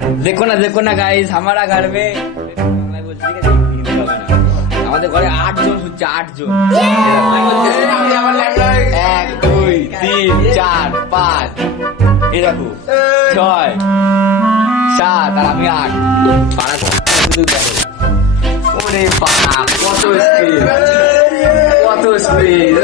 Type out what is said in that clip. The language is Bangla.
देखो ना गाइस हमारा घर में আমাদের ঘরে 8 জন শুচ্ছে 8 জন 1 2 3 4 5 এই দেখো 6 7 আর আমি 8 পাড়া শুধু দেখো ওরে বাপ কত স্পিড